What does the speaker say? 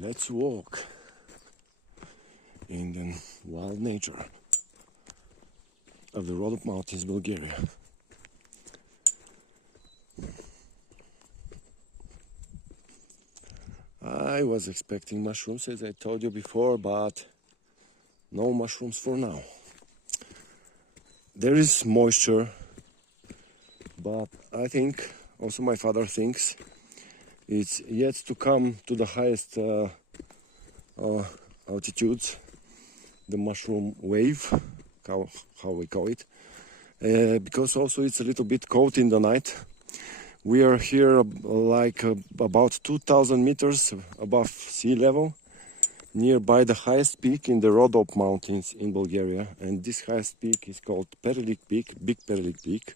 Let's walk in the wild nature of the Hristo Mountains, Bulgaria. I was expecting mushrooms, as I told you before, but no mushrooms for now. There is moisture, but I think, also my father thinks, it's yet to come to the highest altitudes, the mushroom wave, how we call it, because also it's a little bit cold in the night. We are here like about 2,000 meters above sea level, nearby the highest peak in the Balkan Mountains in Bulgaria, and this highest peak is called Big Peak.